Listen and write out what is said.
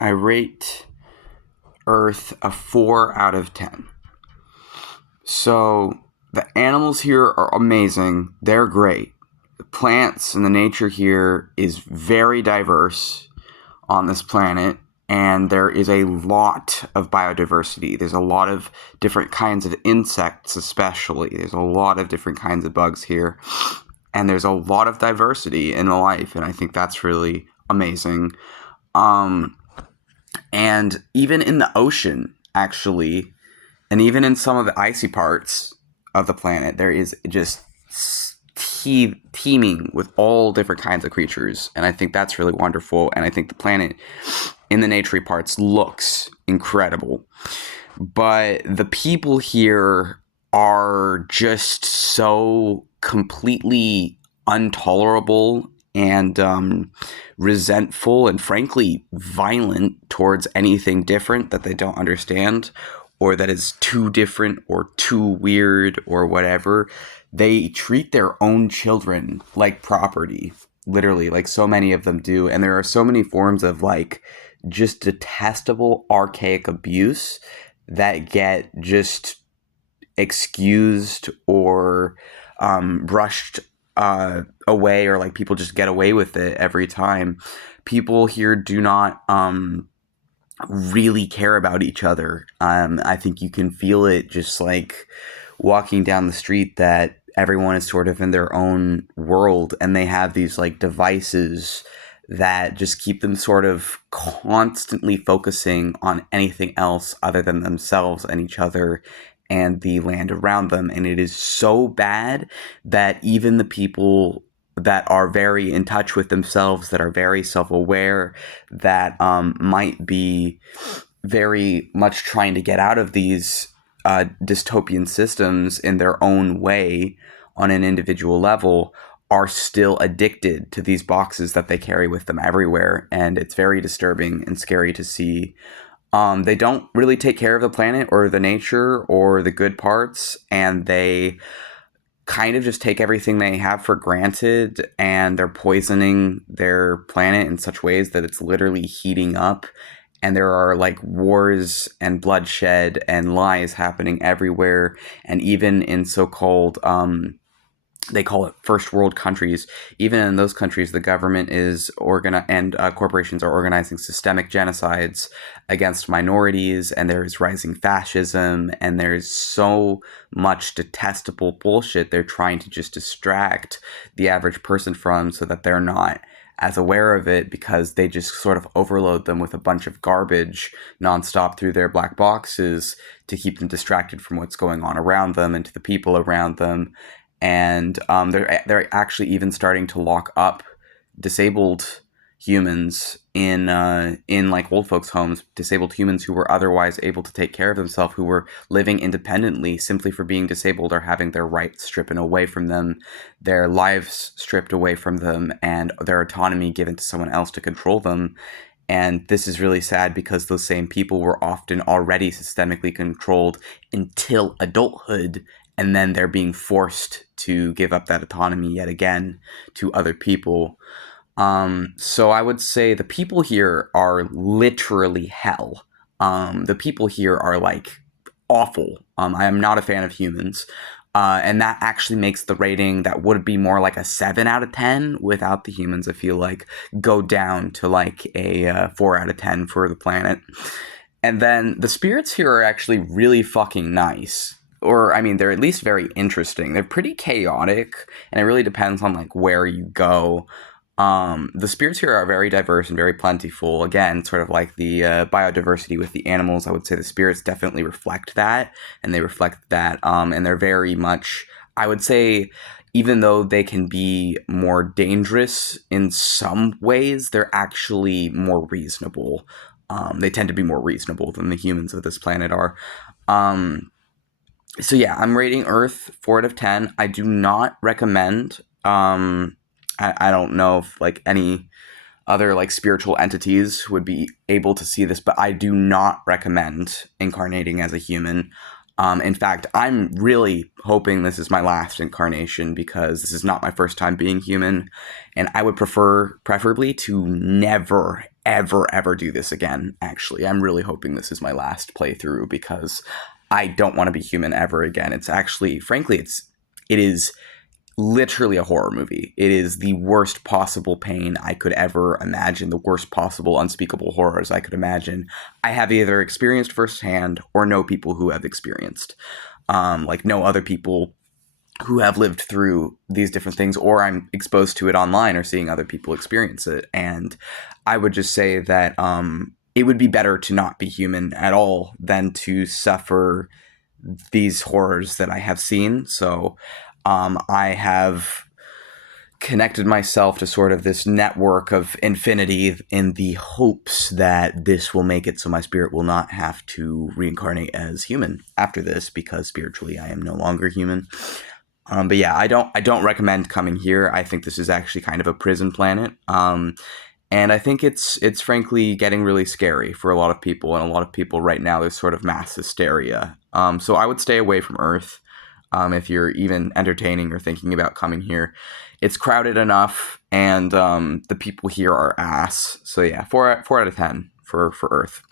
I rate Earth a 4 out of 10. So the animals here are amazing. They're great. The plants and the nature here is very diverse on this planet, and there is a lot of biodiversity. There's a lot of different kinds of insects, especially. There's a lot of different kinds of bugs here, and there's a lot of diversity in life, and I think that's really amazing. Um, and even in the ocean, actually, and even in some of the icy parts of the planet, there is just teeming with all different kinds of creatures. And I think that's really wonderful. And I think the planet in the naturey parts looks incredible. But the people here are just so completely intolerable and resentful and frankly violent towards anything different that they don't understand or that is too different or too weird or whatever. They treat their own children like property, literally, like so many of them do. And there are so many forms of like just detestable, archaic abuse that get just excused or brushed away, or like people just get away with it every time. People here do not really care about each other. I think you can feel it just like walking down the street that everyone is sort of in their own world, and they have these like devices that just keep them sort of constantly focusing on anything else other than themselves and each other and the land around them. And it is so bad that even the people that are very in touch with themselves, that are very self-aware, that might be very much trying to get out of these dystopian systems in their own way on an individual level, are still addicted to these boxes that they carry with them everywhere. And it's very disturbing and scary to see. They don't really take care of the planet or the nature or the good parts, and they kind of just take everything they have for granted, and they're poisoning their planet in such ways that it's literally heating up, and there are like wars and bloodshed and lies happening everywhere. And even in so-called they call it first world countries. Even in those countries, the government is and corporations are organizing systemic genocides against minorities, and there is rising fascism, and there's so much detestable bullshit they're trying to just distract the average person from, so that they're not as aware of it, because they just sort of overload them with a bunch of garbage nonstop through their black boxes to keep them distracted from what's going on around them and to the people around them. And they're actually even starting to lock up disabled humans in like old folks' homes, disabled humans who were otherwise able to take care of themselves, who were living independently simply for being disabled, or having their rights stripped away from them, their lives stripped away from them, and their autonomy given to someone else to control them. And this is really sad, because those same people were often already systemically controlled until adulthood, and then they're being forced to give up that autonomy yet again to other people. So I would say the people here are literally hell. The people here are like awful. I am not a fan of humans. And that actually makes the rating that would be more like a 7 out of 10 without the humans, I feel like, go down to like a 4 out of 10 for the planet. And then the spirits here are actually really fucking nice. Or, I mean, they're at least very interesting. They're pretty chaotic, and it really depends on like where you go. The spirits here are very diverse and very plentiful. Again, sort of like the biodiversity with the animals. I would say the spirits definitely reflect that, and they reflect that. And they're very much, I would say, even though they can be more dangerous in some ways, they're actually more reasonable. They tend to be more reasonable than the humans of this planet are. So yeah, I'm rating Earth 4 out of 10. I do not recommend. I don't know if like any other like spiritual entities would be able to see this, but I do not recommend incarnating as a human. In fact, I'm really hoping this is my last incarnation because this is not my first time being human, and I would preferably, to never, ever, ever do this again. Actually, I'm really hoping this is my last playthrough because I don't want to be human ever again. It's actually, frankly, it is literally a horror movie. It is the worst possible pain I could ever imagine, the worst possible unspeakable horrors I could imagine. I have either experienced firsthand or know people who have experienced. Like no other people who have lived through these different things, or I'm exposed to it online or seeing other people experience it. And I would just say that it would be better to not be human at all than to suffer these horrors that I have seen. So I have connected myself to sort of this network of infinity in the hopes that this will make it so my spirit will not have to reincarnate as human after this, because spiritually I am no longer human. But yeah, I don't recommend coming here. I think this is actually kind of a prison planet. And I think it's frankly getting really scary for a lot of people, and a lot of people right now there's sort of mass hysteria. So I would stay away from Earth if you're even entertaining or thinking about coming here. It's crowded enough, and the people here are ass. So yeah, four out of 10 for Earth.